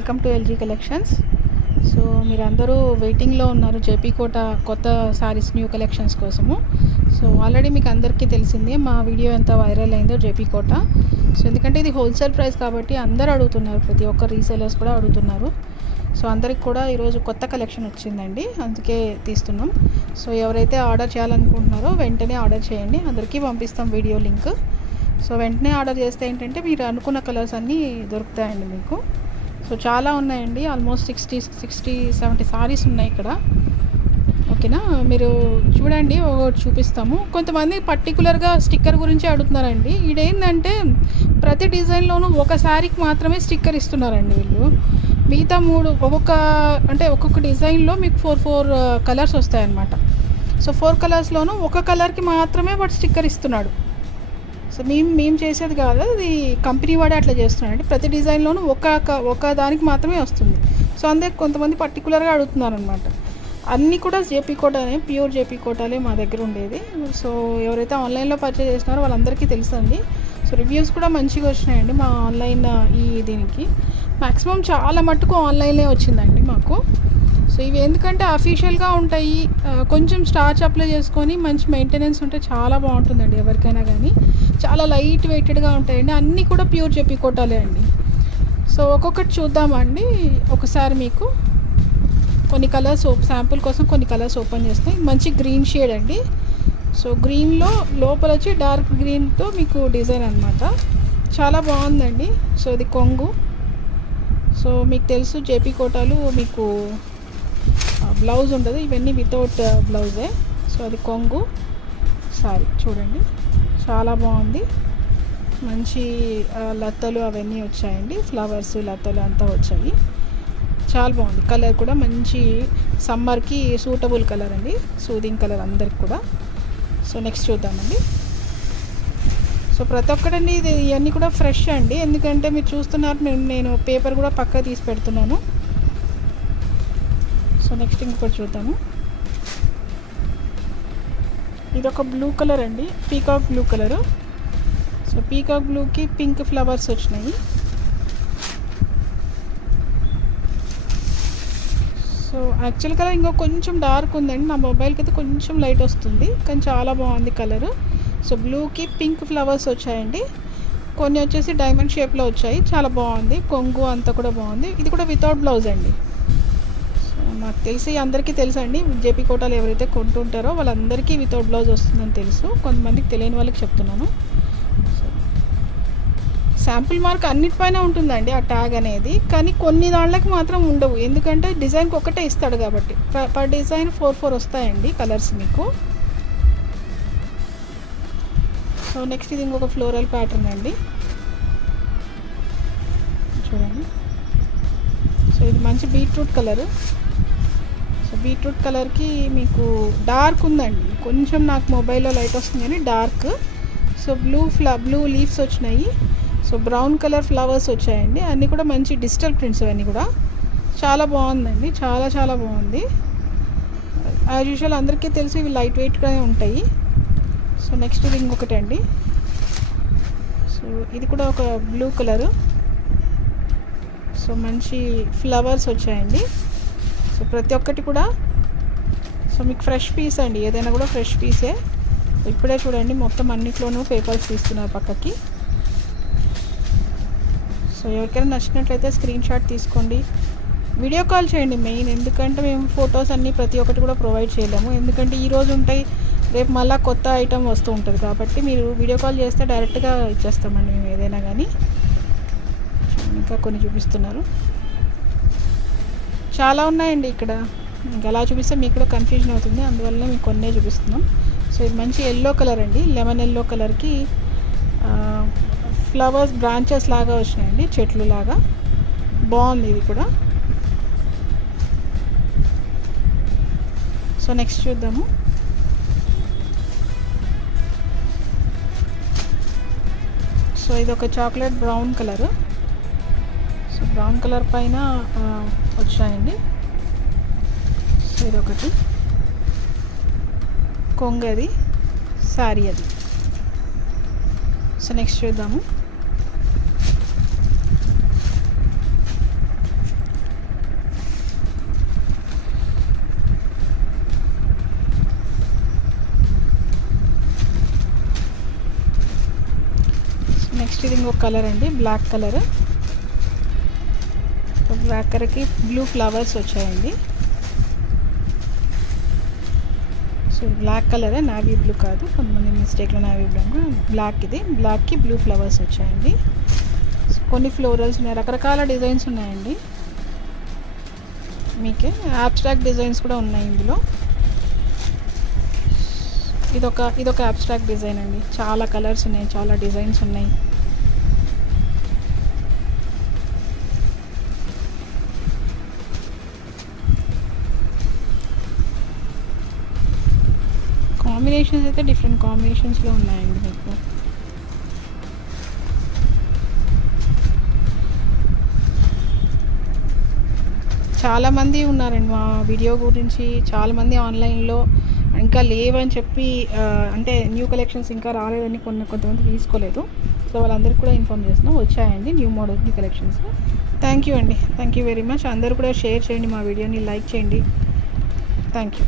Welcome to LG collections. So మీరందరూ వెయిటింగ్లో ఉన్నారు JP కోట కొత్త సారీస్ న్యూ కలెక్షన్స్ కోసము. సో ఆల్రెడీ మీకు అందరికీ తెలిసిందే మా వీడియో ఎంత వైరల్ అయిందో జేపీ కోట. సో ఎందుకంటే ఇది హోల్సేల్ ప్రైస్ కాబట్టి అందరూ అడుగుతున్నారు, ప్రతి ఒక్క రీసేలర్స్ కూడా అడుగుతున్నారు. సో అందరికి కూడా ఈరోజు కొత్త కలెక్షన్ వచ్చిందండి, అందుకే తీస్తున్నాం. సో ఎవరైతే ఆర్డర్ చేయాలనుకుంటున్నారో వెంటనే ఆర్డర్ చేయండి, అందరికీ పంపిస్తాం వీడియో లింక్. సో వెంటనే ఆర్డర్ చేస్తే ఏంటంటే మీరు అనుకున్న కలర్స్ అన్నీ దొరుకుతాయండి మీకు. సో చాలా ఉన్నాయండి, ఆల్మోస్ట్ 60-70 సారీస్ ఉన్నాయి ఇక్కడ. ఓకేనా, మీరు చూడండి, ఒకటి చూపిస్తాము. కొంతమంది పర్టికులర్గా స్టిక్కర్ గురించి అడుగుతున్నారండి. ఇదేంటంటే ప్రతి డిజైన్లోనూ ఒక శారీకి మాత్రమే స్టిక్కర్ ఇస్తున్నారండి వీళ్ళు. మిగతా ఒక్కొక్క డిజైన్లో మీకు 4 కలర్స్ వస్తాయన్నమాట. సో 4 కలర్స్లోనూ ఒక కలర్కి మాత్రమే వాడు స్టిక్కర్ ఇస్తున్నాడు. సో మేము చేసేది కాదు, అది కంపెనీ వాడే అట్లా చేస్తున్నాడు. ప్రతి డిజైన్లోనూ ఒక దానికి మాత్రమే వస్తుంది. సో అందుకే కొంతమంది పర్టికులర్గా అడుగుతున్నారు అనమాట. అన్నీ కూడా జేపీ కోటానే, ప్యూర్ జేపీ కోటాలే మా దగ్గర ఉండేది. సో ఎవరైతే ఆన్లైన్లో పర్చేజ్ చేస్తున్నారో వాళ్ళందరికీ తెలుసండి. సో రివ్యూస్ కూడా మంచిగా వచ్చినాయండి మా ఆన్లైన్ దీనికి. మ్యాక్సిమం చాలా మట్టుకు ఆన్లైన్లే వచ్చిందండి మాకు. సో ఇవి ఎందుకంటే అఫీషియల్గా ఉంటాయి, కొంచెం స్టార్చ్ అప్లై చేసుకొని మంచి మెయింటెనెన్స్ ఉంటే చాలా బాగుంటుందండి ఎవరికైనా కానీ. చాలా లైట్ వెయిటెడ్గా ఉంటాయండి, అన్నీ కూడా ప్యూర్ జేపీ కోటాలే అండి. సో ఒక్కొక్కటి చూద్దామండి. ఒకసారి మీకు కొన్ని కలర్స్ శాంపుల్ కోసం కొన్ని కలర్స్ ఓపెన్ చేస్తాయి. మంచి గ్రీన్ షేడ్ అండి. సో గ్రీన్లో లోపల వచ్చి డార్క్ గ్రీన్తో మీకు డిజైన్ అనమాట, చాలా బాగుందండి. సో ఇది కొంగు. సో మీకు తెలుసు జేపీ కోటాలు మీకు బ్లౌజ్ ఉండదు, ఇవన్నీ వితౌట్ బ్లౌజే. సో అది కొంగు సారీ చూడండి, చాలా బాగుంది. మంచి లతలు అవన్నీ వచ్చాయండి, ఫ్లవర్స్ లతలు అంతా వచ్చాయి. చాలా బాగుంది కలర్ కూడా, మంచి సమ్మర్కి సూటబుల్ కలర్ అండి, సూదింగ్ కలర్ అందరికి కూడా. సో నెక్స్ట్ చూద్దామండి. సో ప్రతి ఒక్కటండి ఇవన్నీ కూడా ఫ్రెష్ అండి, ఎందుకంటే మీరు చూస్తున్నారు, నేను పేపర్ కూడా పక్కా తీసి పెడుతున్నాను. సో నెక్స్ట్ ఇంకొకటి చూద్దాము. ఇది ఒక బ్లూ కలర్ అండి, peacock blue colour. So peacock బ్లూకి పింక్ ఫ్లవర్స్ వచ్చినాయి. సో యాక్చువల్ కలర్ ఇంకో కొంచెం డార్క్ ఉందండి, నా మొబైల్కి అయితే కొంచెం లైట్ వస్తుంది, కానీ చాలా బాగుంది కలరు. సో బ్లూకి పింక్ ఫ్లవర్స్ వచ్చాయండి, కొన్ని వచ్చేసి డైమండ్ షేప్లో వచ్చాయి, చాలా బాగుంది. కొంగు అంతా కూడా బాగుంది. ఇది కూడా వితౌట్ బ్లౌజ్ అండి. నాకు తెలిసి అందరికీ తెలుసు అండి, జేపీ కోటాలు ఎవరైతే కొంటుంటారో వాళ్ళందరికీ వితౌట్ బ్లౌజ్ వస్తుందని తెలుసు, కొంతమందికి తెలియని వాళ్ళకి చెప్తున్నాను. శాంపుల్ మార్క్ అన్నిటిపైన ఉంటుందండి ఆ ట్యాగ్ అనేది, కానీ కొన్ని దాంట్లోకి మాత్రం ఉండవు, ఎందుకంటే డిజైన్కి ఒకటే ఇస్తాడు కాబట్టి. పర్ డిజైన్ 4 వస్తాయండి కలర్స్ మీకు. సో నెక్స్ట్ ఇది ఇంకొక ఫ్లోరల్ ప్యాటర్న్ అండి, చూడండి. సో ఇది మంచి బీట్రూట్ కలరు. సో బీట్రూట్ కలర్కి మీకు డార్క్ ఉందండి, కొంచెం నాకు మొబైల్లో లైట్ వస్తుంది కానీ డార్క్. సో బ్లూ లీవ్స్ వచ్చినాయి. సో బ్రౌన్ కలర్ ఫ్లవర్స్ వచ్చాయండి, అన్నీ కూడా మంచి డిజిటల్ ప్రింట్స్, అవన్నీ కూడా చాలా బాగుందండి, చాలా చాలా బాగుంది. యాజ్ యూజువల్ అందరికీ తెలుసు ఇవి లైట్ వెయిట్గానే ఉంటాయి. సో నెక్స్ట్ ఇది ఇంకొకటి అండి. సో ఇది కూడా ఒక బ్లూ కలరు. సో మంచి ఫ్లవర్స్ వచ్చాయండి. సో ప్రతి ఒక్కటి కూడా సో మీకు ఫ్రెష్ పీస్ అండి, ఏదైనా కూడా ఫ్రెష్ పీసే. ఇప్పుడే చూడండి మొత్తం అన్నిట్లోనూ పేపర్స్ తీస్తున్నారు పక్కకి. సో ఎవరికైనా నచ్చినట్లయితే స్క్రీన్ షాట్ తీసుకోండి, వీడియో కాల్ చేయండి మెయిన్, ఎందుకంటే మేము ఫొటోస్ అన్నీ ప్రతి ఒక్కటి కూడా ప్రొవైడ్ చేయలేము, ఎందుకంటే ఈరోజు ఉంటాయి, రేపు మళ్ళీ కొత్త ఐటమ్ వస్తూ ఉంటుంది కాబట్టి మీరు వీడియో కాల్ చేస్తే డైరెక్ట్గా ఇచ్చేస్తామండి మేము ఏదైనా కానీ. ఇంకా కొన్ని చూపిస్తున్నారు, చాలా ఉన్నాయండి ఇక్కడ, ఇంకా అలా చూపిస్తే మీకు కూడా కన్ఫ్యూజన్ అవుతుంది, అందువల్ల మీకు కొన్నే చూపిస్తున్నాం. సో ఇది మంచి ఎల్లో కలర్ అండి, లెమన్ ఎల్లో కలర్కి ఫ్లవర్స్ బ్రాంచెస్ లాగా వచ్చినాయండి, చెట్లు లాగా బాగుంది ఇది కూడా. సో నెక్స్ట్ చూద్దాము. సో ఇది ఒక chocolate brown colour. So brown colour పైన వచ్చాయండి. సో ఇదొకటి కొంగది శారీ అది. సో నెక్స్ట్ చూద్దాము. నెక్స్ట్ ఇది ఇంకొక కలర్ అండి, బ్లాక్ కలర్. బ్లాక్ కలర్కి బ్లూ ఫ్లవర్స్ వచ్చాయండి. సో బ్లాక్ కలరే, నావీ బ్లూ కాదు, కొంతమంది మిస్టేక్లో నావీ బ్లూ, బ్లాక్. ఇది బ్లాక్కి బ్లూ ఫ్లవర్స్ వచ్చాయండి. కొన్ని ఫ్లోరల్స్ ఉన్నాయి, రకరకాల డిజైన్స్ ఉన్నాయండి. మీకే అబ్స్ట్రాక్ట్ డిజైన్స్ కూడా ఉన్నాయి ఇందులో. ఇదొక అబ్స్ట్రాక్ట్ డిజైన్ అండి. చాలా కలర్స్ ఉన్నాయి, చాలా డిజైన్స్ ఉన్నాయి. కాంబినేషన్స్ అయితే డిఫరెంట్ కాంబినేషన్స్లో ఉన్నాయండి మీకు. చాలామంది ఉన్నారండి మా వీడియో గురించి, చాలామంది ఆన్లైన్లో ఇంకా లేవని చెప్పి, అంటే న్యూ కలెక్షన్స్ ఇంకా రాలేదని కొంతమంది తీసుకోలేదు. సో వాళ్ళందరికీ కూడా ఇన్ఫార్మ్ చేస్తున్నాం, వచ్చాయండి new model new collections. Thank you అండి, థ్యాంక్ యూ వెరీ మచ్. అందరూ కూడా షేర్ చేయండి, మా వీడియోని లైక్ చేయండి. Thank you.